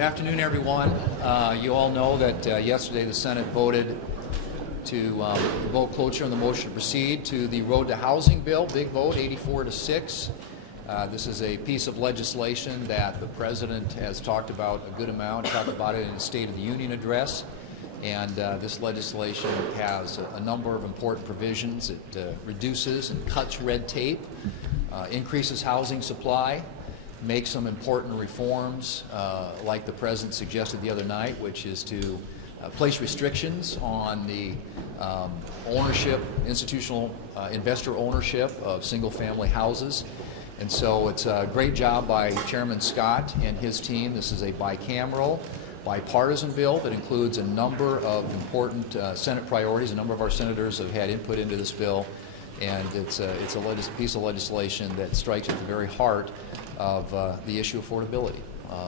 Good afternoon, everyone. You all know that yesterday the Senate voted to vote cloture on the motion to proceed to the Road to Housing bill. Big vote, 84-6. This is a piece of legislation that the President has talked about a good amount, talked about it in his State of the Union address. And this legislation has a number of important provisions. It reduces and cuts red tape, increases housing supply, makes some important reforms like the President suggested the other night, which is to place restrictions on the ownership, institutional investor ownership of single-family houses. And so it's a great job by Chairman Scott and his team. This is a bicameral, bipartisan bill that includes a number of important Senate priorities. A number of our senators have had input into this bill, and it's a piece of legislation that strikes at the very heart of the issue of affordability,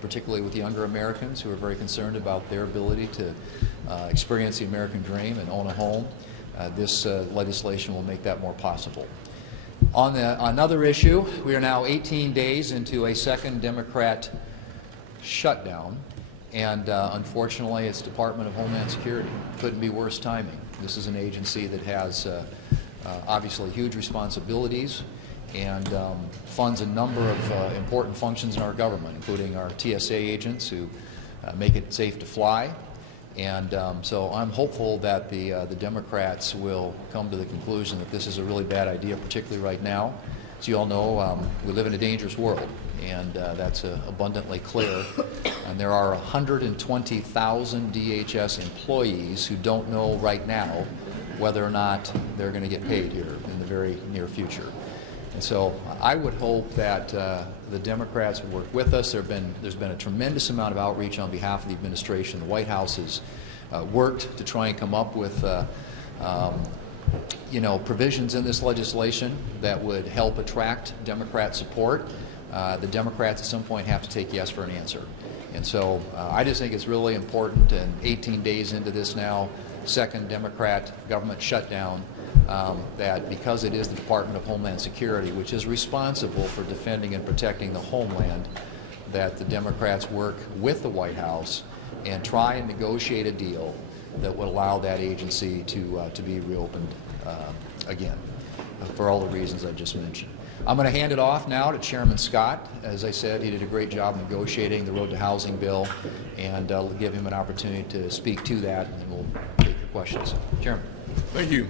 particularly with younger Americans who are very concerned about their ability to experience the American dream and own a home. This legislation will make that more possible. On another issue, we are now 18 days into a second Democrat shutdown. And unfortunately, it's Department of Homeland Security. Couldn't be worse timing. This is an agency that has obviously huge responsibilities and funds a number of important functions in our government, including our TSA agents who make it safe to fly. And so I'm hopeful that the Democrats will come to the conclusion that this is a really bad idea, particularly right now. As you all know, we live in a dangerous world, and that's abundantly clear. And there are 120,000 DHS employees who don't know right now whether or not they're going to get paid here in the very near future. And so I would hope that the Democrats will work with us. There's been a tremendous amount of outreach on behalf of the administration. The White House has worked to try and come up with provisions in this legislation that would help attract Democrat support. The Democrats at some point have to take yes for an answer. And so I just think it's really important, and 18 days into this now, second Democrat government shutdown, that because it is the Department of Homeland Security, which is responsible for defending and protecting the homeland, that the Democrats work with the White House and try and negotiate a deal that would allow that agency to be reopened again, for all the reasons I just mentioned. I'm going to hand it off now to Chairman Scott. As I said, he did a great job negotiating the Road to Housing bill, and I'll give him an opportunity to speak to that, and then we'll take your questions. Chairman. Thank you.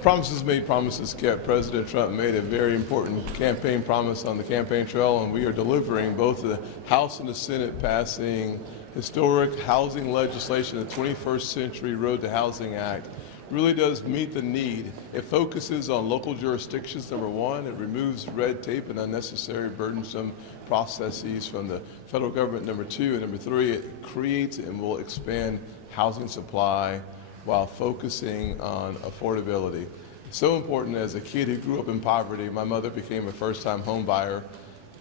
Promises made, promises kept. President Trump made a very important campaign promise on the campaign trail, and we are delivering. Both the House and the Senate passing historic housing legislation. The 21st Century Road to Housing Act really does meet the need. It focuses on local jurisdictions, number one. It removes red tape and unnecessary burdensome processes from the federal government, number two. And number three, it creates and will expand housing supply while focusing on affordability. So important. As a kid who grew up in poverty, my mother became a first-time home buyer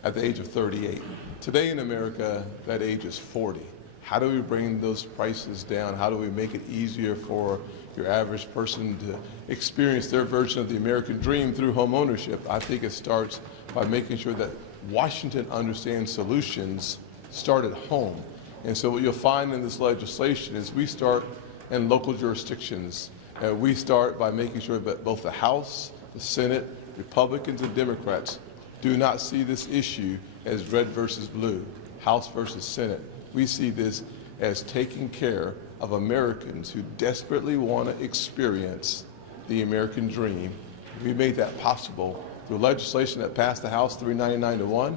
at the age of 38. Today in America, that age is 40. How do we bring those prices down? How do we make it easier for your average person to experience their version of the American dream through home ownership? I think it starts by making sure that Washington understands solutions start at home. And so what you'll find in this legislation is we start in local jurisdictions. We start by making sure that both the House, the Senate, Republicans and Democrats do not see this issue as red versus blue, House versus Senate. We see this as taking care of Americans who desperately want to experience the American dream. We made that possible through legislation that passed the House 399-1,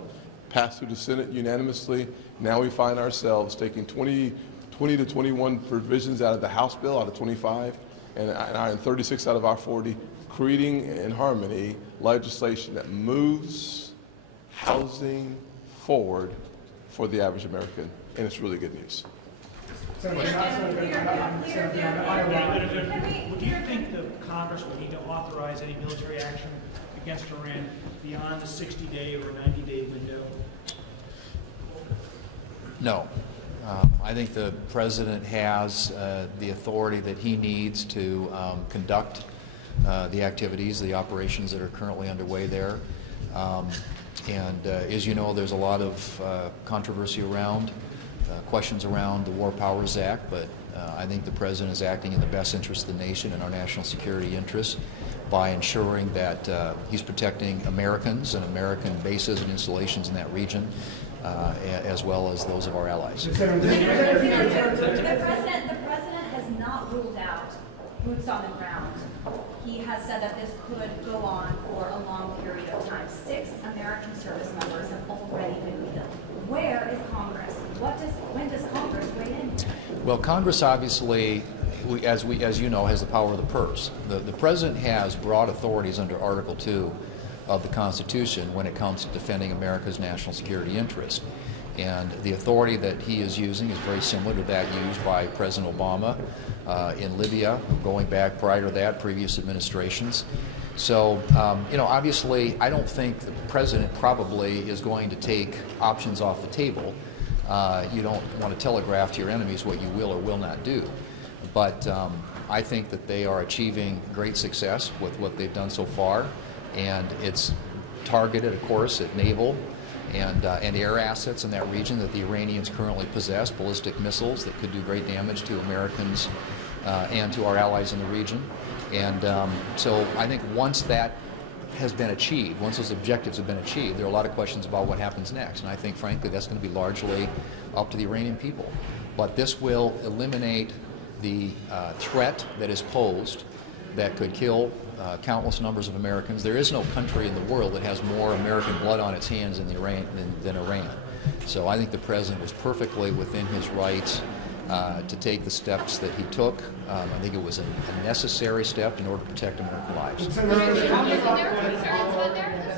passed through the Senate unanimously. Now we find ourselves taking 20 to 21 provisions out of the House bill, out of 25, and 36 out of our 40, creating in harmony legislation that moves housing forward for the average American. And it's really good news. Do you think the Congress will need to authorize any military action against Iran beyond the 60-day or 90-day window? No. I think the President has the authority that he needs to conduct the activities, the operations that are currently underway there. And as you know, there's a lot of controversy around questions around the War Powers Act, but I think the President is acting in the best interest of the nation and our national security interests by ensuring that he's protecting Americans and American bases and installations in that region, as well as those of our allies. The president has not ruled out boots on the ground. He has said that this could go on for a long period of time. 6 American service members have already been killed. Where is Congress? When does Congress weigh in? Well, Congress obviously, as you know, has the power of the purse. The President has broad authorities under Article 2 of the Constitution when it comes to defending America's national security interest. And the authority that he is using is very similar to that used by President Obama in Libya, going back prior to that, previous administrations. So, obviously, I don't think the President probably is going to take options off the table. You don't want to telegraph to your enemies what you will or will not do. But I think that they are achieving great success with what they've done so far, and it's targeted, of course, at naval and air assets in that region that the Iranians currently possess, ballistic missiles that could do great damage to Americans and to our allies in the region. And so I think once that has been achieved, once those objectives have been achieved, there are a lot of questions about what happens next. And I think, frankly, that's going to be largely up to the Iranian people. But this will eliminate the threat that is posed that could kill countless numbers of Americans. There is no country in the world that has more American blood on its hands than Iran. So I think the President was perfectly within his rights to take the steps that he took. I think it was a necessary step in order to protect American lives. There are concerns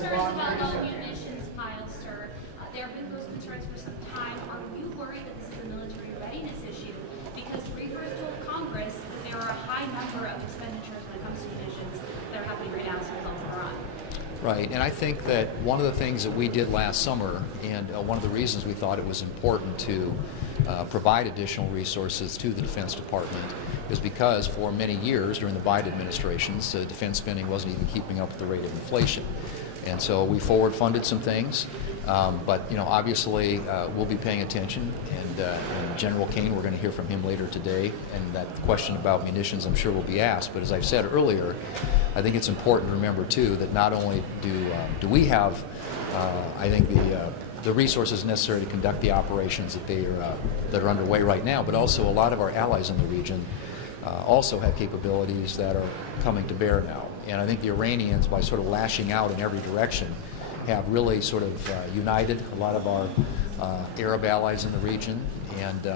about all munitions piles, sir. There have been those concerns for some time. Are you worried that this is a military readiness issue? Because Reefers told Congress that there are a high number of expenditures when it comes to munitions that are happening right now as a result of Iran. Right, and I think that one of the things that we did last summer, and one of the reasons we thought it was important to provide additional resources to the Defense Department is because for many years during the Biden administrations, defense spending wasn't even keeping up with the rate of inflation. And so we forward funded some things, but obviously we'll be paying attention, and General Kane, we're going to hear from him later today, and that question about munitions I'm sure will be asked. But as I've said earlier, I think it's important to remember too that not only do we have, I think the resources necessary to conduct the operations that are underway right now, but also a lot of our allies in the region also have capabilities that are coming to bear now. And I think the Iranians, by sort of lashing out in every direction, have really sort of united a lot of our Arab allies in the region, and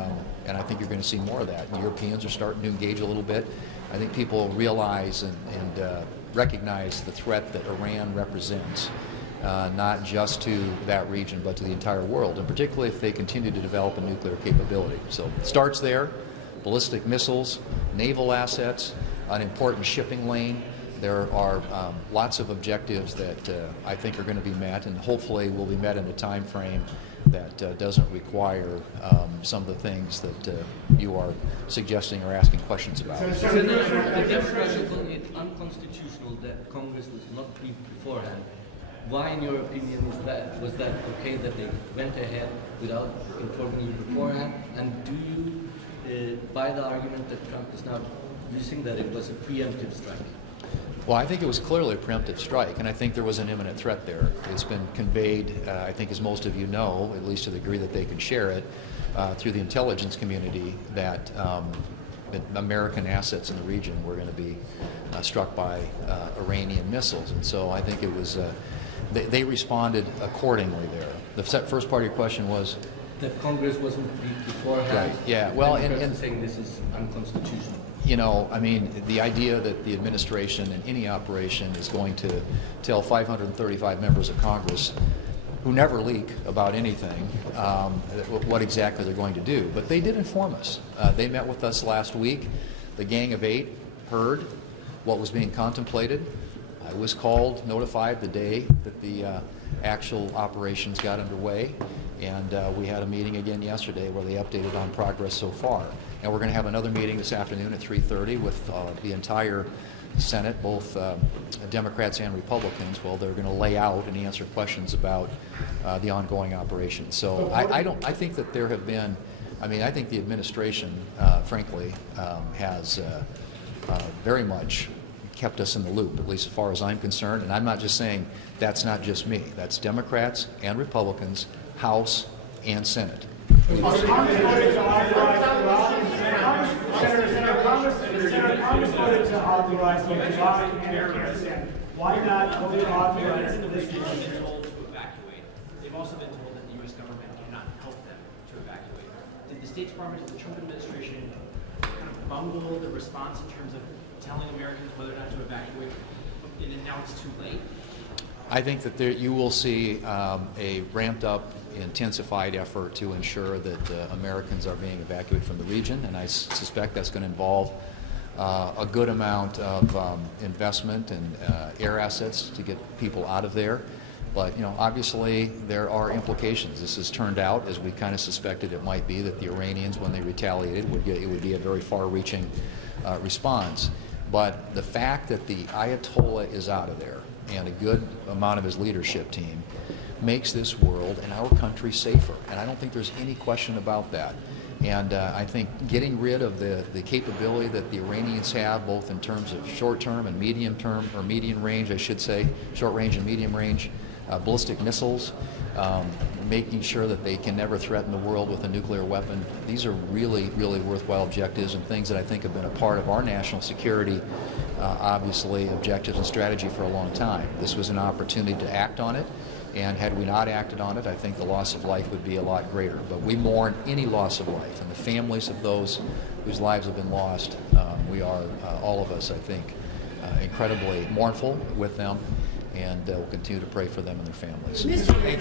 I think you're going to see more of that. The Europeans are starting to engage a little bit. I think people realize and recognize the threat that Iran represents, not just to that region, but to the entire world, and particularly if they continue to develop a nuclear capability. So it starts there: ballistic missiles, naval assets, an important shipping lane. There are lots of objectives that I think are going to be met, and hopefully will be met in a time frame that doesn't require some of the things that you are suggesting or asking questions about. Senator, the Democrats call it unconstitutional that Congress was not briefed beforehand. Why, in your opinion, was that okay that they went ahead without informing you beforehand? And do you buy the argument that Trump is now using, that it was a preemptive strike? Well, I think it was clearly a preemptive strike, and I think there was an imminent threat there. It's been conveyed, I think as most of you know, at least to the degree that they can share it, through the intelligence community, that American assets in the region were going to be struck by Iranian missiles. And so I think it was, they responded accordingly there. The first part of your question was? That Congress wasn't briefed beforehand. Right, yeah. Well, and saying this is unconstitutional. I mean, the idea that the administration in any operation is going to tell 535 members of Congress who never leak about anything what exactly they're going to do. But they did inform us. They met with us last week. The Gang of Eight heard what was being contemplated. I was called, notified the day that the actual operations got underway. And we had a meeting again yesterday where they updated on progress so far. And we're going to have another meeting this afternoon at 3:30 with the entire Senate, both Democrats and Republicans. Well, they're going to lay out and answer questions about the ongoing operation. So I think that there have been I mean, I think the administration, frankly, has very much kept us in the loop, at least as far as I'm concerned. And I'm not just saying that's not just me. That's Democrats and Republicans, House and Senate. Congress voted to authorize the evacuation in Afghanistan. Why not authorize this? They've been told to evacuate. They've also been told that the U.S. government cannot help them to evacuate. Did the State Department and the Trump administration kind of bungle the response in terms of telling Americans whether or not to evacuate, and now it's too late? I think that you will see a ramped up, intensified effort to ensure that Americans are being evacuated from the region, and I suspect that's going to involve a good amount of investment and air assets to get people out of there. But, you know, obviously there are implications. This has turned out, as we kind of suspected it might be, that the Iranians, when they retaliated, it would be a very far-reaching response. But the fact that the Ayatollah is out of there and a good amount of his leadership team makes this world and our country safer. And I don't think there's any question about that. And I think getting rid of the capability that the Iranians have, both in terms of short-term and medium-term, or medium range, I should say, short-range and medium-range ballistic missiles, making sure that they can never threaten the world with a nuclear weapon. These are really, really worthwhile objectives and things that I think have been a part of our national security, obviously, objectives and strategy for a long time. This was an opportunity to act on it, and had we not acted on it, I think the loss of life would be a lot greater. But we mourn any loss of life, and the families of those whose lives have been lost, we are, all of us, I think, incredibly mournful with them, and we'll continue to pray for them and their families. Secretary